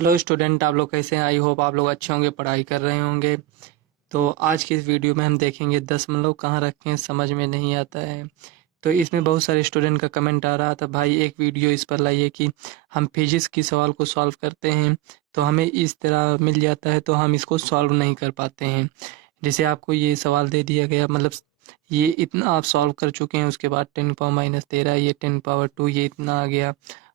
Hello student, आप लोग कैसे हैं? आई होप आप लोग अच्छे होंगे, पढ़ाई कर रहे होंगे। तो आज की इस वीडियो में हम देखेंगे दशमलव कहाँ रखें, समझ में नहीं आता है। तो इसमें बहुत सारे स्टूडेंट का कमेंट आ रहा था, भाई एक वीडियो इस पर लाइए कि हम फिजिक्स की सवाल को सॉल्व करते हैं तो हमें इस तरह मिल जाता है, तो हम इसको सॉल्व नहीं कर पाते हैं। जैसे आपको ये सवाल दे दिया गया, मतलब ये इतना आप सॉल्व कर चुके हैं, उसके बाद 10⁻−13, ये 10⁻2, ये इतना आ गया।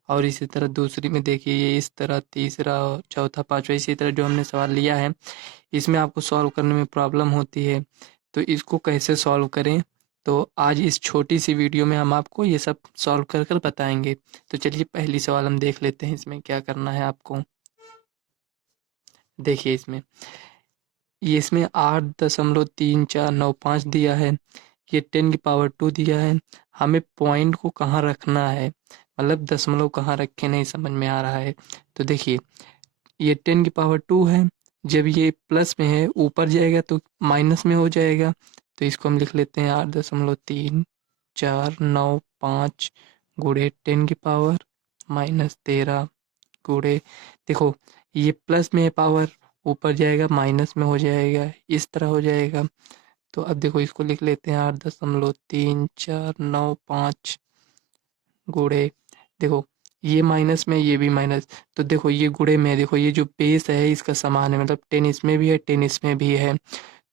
और इसी तरह दूसरी में देखिए, ये इस तरह तीसरा, चौथा, पांचवा, इसी तरह जो हमने सवाल लिया है इसमें आपको सॉल्व करने में प्रॉब्लम होती है। तो इसको कैसे सॉल्व करें, तो आज इस छोटी सी वीडियो में हम आपको ये सब सॉल्व कर कर बताएंगे। तो चलिए पहली सवाल हम देख लेते हैं, इसमें क्या करना है आपको। देखिए ये इसमें 8.3495 दिया है, ये 10⁻2 दिया है। हमें पॉइंट को कहाँ रखना है, मतलब दशमलव कहाँ रखे, नहीं समझ में आ रहा है। तो देखिए ये 10⁻2 है, जब ये प्लस में है ऊपर जाएगा तो माइनस में हो जाएगा। तो इसको हम लिख लेते हैं 8.3495 गुणे 10⁻−13 गुणे, देखो ये प्लस में है पावर, ऊपर जाएगा माइनस में हो जाएगा, इस तरह हो जाएगा। तो अब देखो इसको लिख लेते हैं 8.3495 गुणे, देखो ये माइनस में, ये भी माइनस, तो देखो ये गुणे में है, देखो ये जो बेस है इसका समान है, मतलब 10 इसमें भी है 10 इसमें भी है।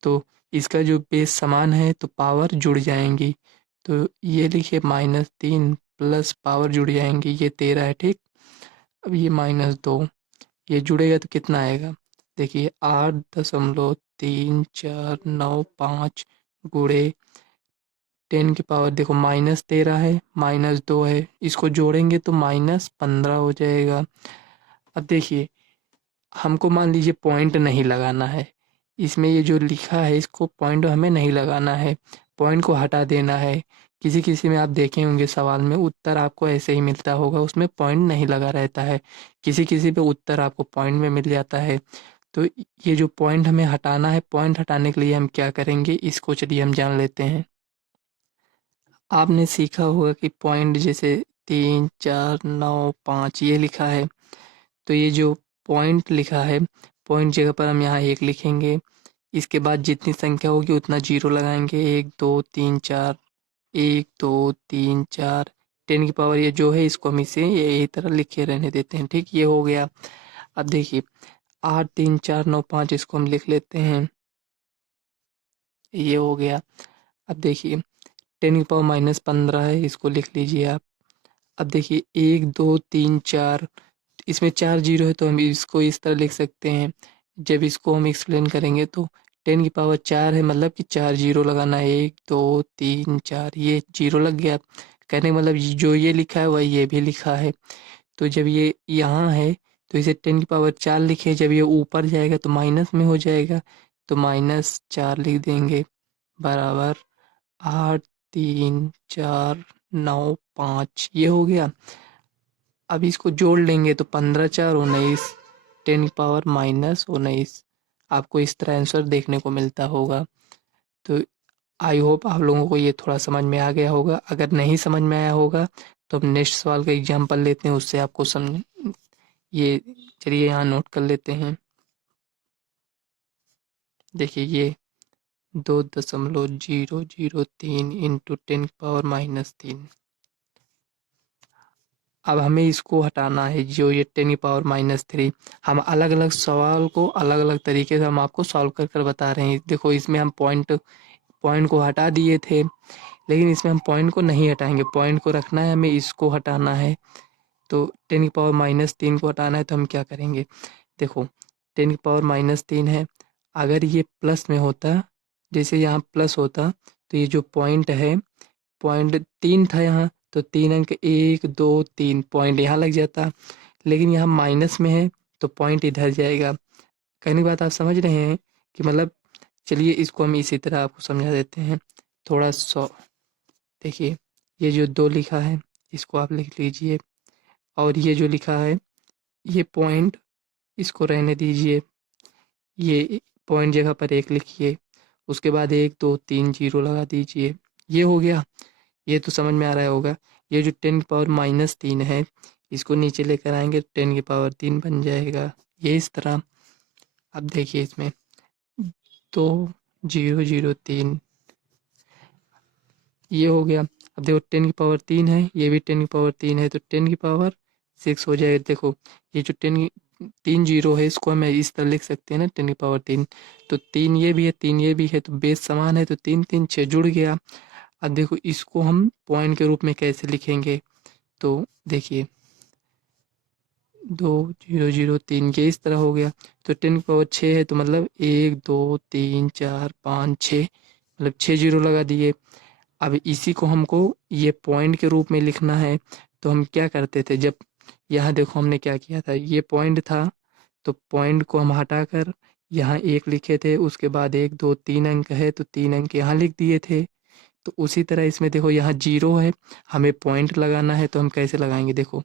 तो इसका जो बेस समान है तो पावर जुड़ जाएंगी। तो ये लिखिए -3 प्लस पावर जुड़ जाएंगी, ये 13 है, ठीक। अब ये -2, ये जुड़ेगा तो कितना आएगा, देखिए 8.3495 गुणे 10 की पावर, देखो -13 है, -2 है, इसको जोड़ेंगे तो -15 हो जाएगा। अब देखिए हमको मान लीजिए पॉइंट नहीं लगाना है, इसमें ये जो लिखा है इसको पॉइंट हमें नहीं लगाना है, पॉइंट को हटा देना है। किसी किसी में आप देखे होंगे सवाल में उत्तर आपको ऐसे ही मिलता होगा, उसमें पॉइंट नहीं लगा रहता है। किसी किसी पे उत्तर आपको पॉइंट में मिल जाता है। तो ये जो पॉइंट हमें हटाना है, पॉइंट हटाने के लिए हम क्या करेंगे, इसको चलिए हम जान लेते हैं। आपने सीखा होगा कि पॉइंट जैसे 3, 4, 9, 5 ये लिखा है, तो ये जो पॉइंट लिखा है, पॉइंट जगह पर हम यहाँ 1 लिखेंगे। इसके बाद जितनी संख्या होगी उतना जीरो लगाएंगे, 1, 2, 3, 4, 1, 2, 3, 4, 10 की पावर ये जो है इसको हम इसे यही तरह लिखे रहने देते हैं, ठीक, ये हो गया। अब देखिए 8, 3, 4, 9, 5 इसको हम लिख लेते हैं, ये हो गया। अब देखिए 10 की पावर -15 है, इसको लिख लीजिए आप। अब देखिए 1, 2, 3, 4, इसमें 4 जीरो है तो हम इसको इस तरह लिख सकते हैं। जब इसको हम एक्सप्लेन करेंगे तो 10 की पावर 4 है, मतलब कि 4 जीरो लगाना है, 1, 2, 3, 4, ये जीरो लग गया। कहने का मतलब जो ये लिखा है वही ये भी लिखा है। तो जब ये यहाँ है तो इसे 10 की पावर 4 लिखे, जब ये ऊपर जाएगा तो माइनस में हो जाएगा, तो -4 लिख देंगे, बराबर 8, 3, 4, 9, 5, ये हो गया। अब इसको जोड़ लेंगे तो 15, 4, 19, 10 की पावर -19, आपको इस तरह आंसर देखने को मिलता होगा। तो आई होप आप लोगों को ये थोड़ा समझ में आ गया होगा। अगर नहीं समझ में आया होगा तो हम नेक्स्ट सवाल का एग्जाम्पल लेते हैं, उससे आपको समझ, ये चलिए यहाँ नोट कर लेते हैं। देखिए ये 2.003 इंटू 10 की पावर -3। अब हमें इसको हटाना है, जो ये 10 की पावर -3। हम अलग अलग सवाल को अलग अलग तरीके से हम आपको सॉल्व कर कर बता रहे हैं। देखो इसमें हम पॉइंट पॉइंट को हटा दिए थे, लेकिन इसमें हम पॉइंट को नहीं हटाएंगे, पॉइंट को रखना है, हमें इसको हटाना है। तो 10 की पावर -3 को हटाना है तो हम क्या करेंगे, देखो 10 की पावर -3 है, अगर ये प्लस में होता, जैसे यहाँ प्लस होता, तो ये जो पॉइंट है, पॉइंट 3 था यहाँ, तो 3 अंक 1, 2, 3 पॉइंट यहाँ लग जाता। लेकिन यहाँ माइनस में है तो पॉइंट इधर जाएगा। कहने की बात आप समझ रहे हैं कि मतलब, चलिए इसको हम इसी तरह आपको समझा देते हैं थोड़ा सा। देखिए ये जो 2 लिखा है इसको आप लिख लीजिए, और ये जो लिखा है ये पॉइंट, इसको रहने दीजिए, ये पॉइंट जगह पर 1 लिखिए, उसके बाद 1, 2, 3 जीरो लगा दीजिए, ये हो गया। ये तो समझ में आ रहा होगा। ये जो 10 की पावर -3 है, इसको नीचे लेकर आएंगे तो 10 की पावर 3 बन जाएगा। ये इस तरह। अब देखिए इसमें 2003 ये हो गया। अब देखो 10 की पावर 3 है, ये भी 10 की पावर 3 है, तो 10 की पावर 6 हो जाएगा। देखो ये जो 10 की 3 जीरो है, इसको हम इस तरह लिख सकते हैं ना, 10 की पावर 3। तो 3 ये भी है, 3 ये भी है, तो बेस समान है, तो 3 3 6 जुड़ गया। अब देखो इसको हम पॉइंट के रूप में कैसे लिखेंगे, तो देखिए 2003 ये इस तरह हो गया। तो 10 की पावर 6 है, तो मतलब 1 2 3 4 5 6, मतलब 6 जीरो लगा दिए। अब इसी को हमको ये पॉइंट के रूप में लिखना है, तो हम क्या करते थे, जब यहाँ देखो हमने क्या किया था, ये पॉइंट था, तो पॉइंट को हम हटाकर यहाँ 1 लिखे थे, उसके बाद 1 2 3 अंक है, तो 3 अंक यहाँ लिख दिए थे। तो उसी तरह इसमें देखो यहाँ जीरो है, हमें पॉइंट लगाना है, तो हम कैसे लगाएंगे, देखो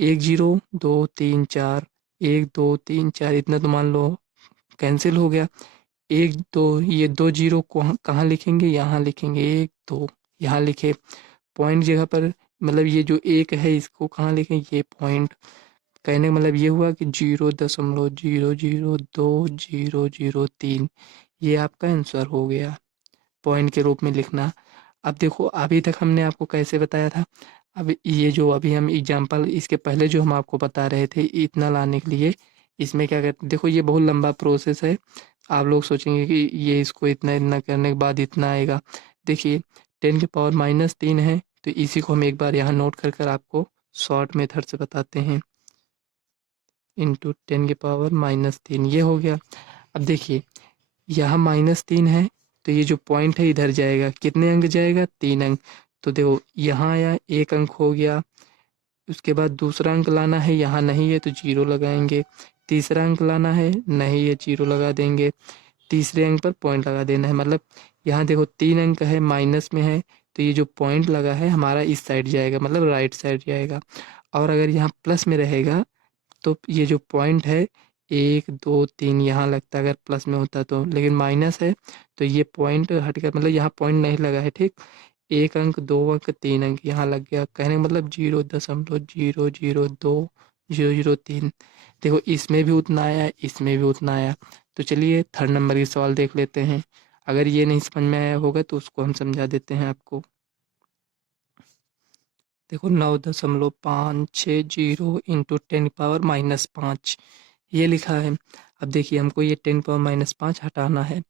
1 जीरो 2 3 4, 1 2 3 4, इतना तो मान लो कैंसिल हो गया। 1 2, ये 2 जीरो को कहाँ लिखेंगे, यहाँ लिखेंगे, 1 2 यहाँ लिखे, पॉइंट जगह पर, मतलब ये जो 1 है इसको कहाँ लिखें, ये पॉइंट। कहने का मतलब ये हुआ कि 0.002003, ये आपका आंसर हो गया, पॉइंट के रूप में लिखना। अब देखो अभी तक हमने आपको कैसे बताया था, अब ये जो अभी हम एग्जाम्पल इसके पहले जो हम आपको बता रहे थे इतना लाने के लिए, इसमें क्या करते, देखो ये बहुत लंबा प्रोसेस है। आप लोग सोचेंगे कि ये इसको इतना इतना करने के बाद इतना आएगा। देखिए 10 की पावर -3 है, तो इसी को हम एक बार यहाँ नोट कर कर आपको शॉर्ट मेथड से बताते हैं। इंटू 10 की पावर -3 ये हो गया। अब देखिए यहाँ -3 है, तो ये जो पॉइंट है इधर जाएगा, कितने अंक जाएगा, 3 अंक। तो देखो यहाँ आया 1 अंक हो गया, उसके बाद दूसरा अंक लाना है, यहाँ नहीं है तो जीरो लगाएंगे। तीसरा अंक लाना है, नहीं है, जीरो लगा देंगे। तीसरे अंक पर पॉइंट लगा देना है, मतलब यहाँ देखो 3 अंक है, माइनस में है, तो ये जो पॉइंट लगा है हमारा इस साइड जाएगा, मतलब राइट साइड जाएगा। और अगर यहाँ प्लस में रहेगा, तो ये जो पॉइंट है 1 2 3 यहाँ लगता, अगर प्लस में होता तो, लेकिन माइनस है, तो ये पॉइंट हटकर, मतलब यहाँ पॉइंट नहीं लगा है, ठीक। 1 अंक 2 अंक 3 अंक यहाँ लग गया, कहने का मतलब 0.00203। देखो इसमें भी उतना आया, इसमें भी उतना आया। तो चलिए थर्ड नंबर की सवाल देख लेते हैं। अगर ये नहीं समझ में आया होगा तो उसको हम समझा देते हैं आपको। देखो 9.560 इंटू 10 पावर -5 ये लिखा है। अब देखिए हमको ये 10 पावर -5 हटाना है।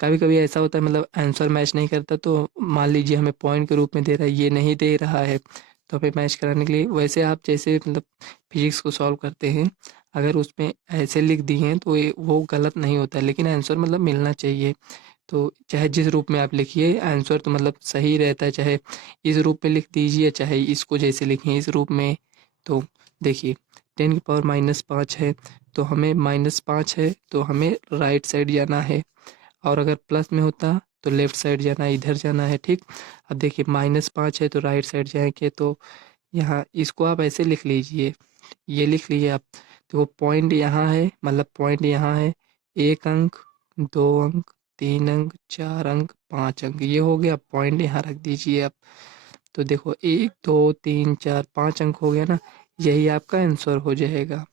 कभी कभी ऐसा होता है, मतलब आंसर मैच नहीं करता, तो मान लीजिए हमें पॉइंट के रूप में दे रहा है, ये नहीं दे रहा है, तो हमें मैच कराने के लिए वैसे आप जैसे मतलब फिजिक्स को सॉल्व करते हैं, अगर उसमें ऐसे लिख दिए हैं तो ये वो गलत नहीं होता है, लेकिन आंसर मतलब मिलना चाहिए। तो चाहे जिस रूप में आप लिखिए आंसर तो मतलब सही रहता है, चाहे इस रूप में लिख दीजिए, चाहे इसको जैसे लिखें इस रूप में। तो देखिए 10 की पावर -5 है, तो हमें -5 है, तो हमें राइट साइड जाना है, और अगर प्लस में होता तो लेफ्ट साइड जाना है, इधर जाना है, ठीक। अब देखिए -5 है, तो राइट साइड जाएंगे, तो यहाँ इसको आप ऐसे लिख लीजिए, ये लिख लीजिए आप। देखो पॉइंट यहाँ है, मतलब पॉइंट यहाँ है, 1 अंक 2 अंक 3 अंक 4 अंक 5 अंक, ये हो गया पॉइंट, यहाँ रख दीजिए आप। तो देखो 1 2 3 4 5 अंक हो गया ना, यही आपका आंसर हो जाएगा।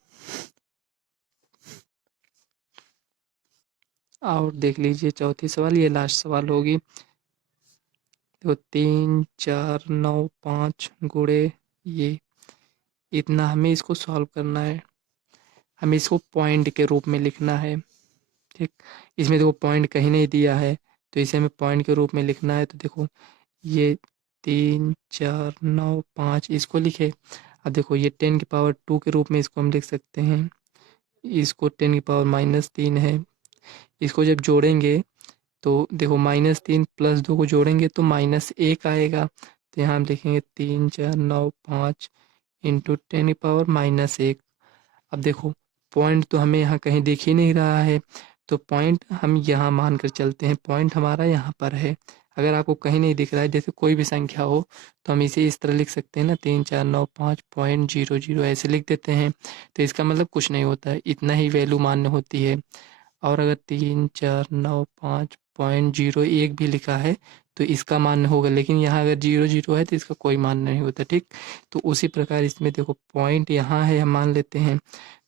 और देख लीजिए चौथी सवाल, ये लास्ट सवाल होगी। देखो 3 4 9 5 गुणे ये, इतना हमें इसको सॉल्व करना है, हमें इसको पॉइंट के रूप में लिखना है, ठीक। इसमें देखो पॉइंट कहीं नहीं दिया है, तो इसे हमें पॉइंट के रूप में लिखना है। तो देखो ये 3 4 9 5 इसको लिखे। अब देखो ये 10 की पावर 2 के रूप में इसको हम लिख सकते हैं, इसको 10 की पावर -3 है, इसको जब जोड़ेंगे तो देखो -3 + 2 को जोड़ेंगे तो -1 आएगा, तो यहाँ हम लिखेंगे 3 4 9 5 इंटू 10 की पावर -1। अब देखो पॉइंट तो हमें यहाँ कहीं दिख ही नहीं रहा है, तो पॉइंट हम यहाँ मान कर चलते हैं, पॉइंट हमारा यहाँ पर है। अगर आपको कहीं नहीं दिख रहा है, जैसे कोई भी संख्या हो, तो हम इसे इस तरह लिख सकते हैं ना, 3 4 9 5 पॉइंट 0 0 ऐसे लिख देते हैं, तो इसका मतलब कुछ नहीं होता है, इतना ही वैल्यू मान्य होती है। और अगर 3 4 9 5 पॉइंट 01 भी लिखा है, तो इसका मान होगा, लेकिन यहाँ अगर 0 0 है तो इसका कोई मान नहीं होता, ठीक। तो उसी प्रकार इसमें देखो पॉइंट यहाँ है, हम मान लेते हैं,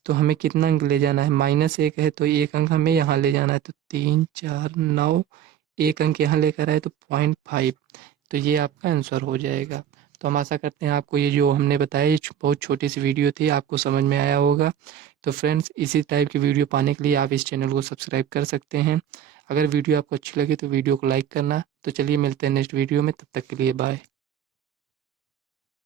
तो हमें कितना अंक ले जाना है, -1 है तो 1 अंक हमें यहाँ ले जाना है, तो 3 4 9, 1 अंक यहाँ लेकर आए तो 0.5, तो ये आपका आंसर हो जाएगा। तो हम आशा करते हैं आपको ये जो हमने बताया ये बहुत छोटी सी वीडियो थी, आपको समझ में आया होगा। तो फ्रेंड्स, इसी टाइप की वीडियो पाने के लिए आप इस चैनल को सब्सक्राइब कर सकते हैं। अगर वीडियो आपको अच्छी लगी तो वीडियो को लाइक करना। तो चलिए मिलते हैं नेक्स्ट वीडियो में, तब तक के लिए बाय।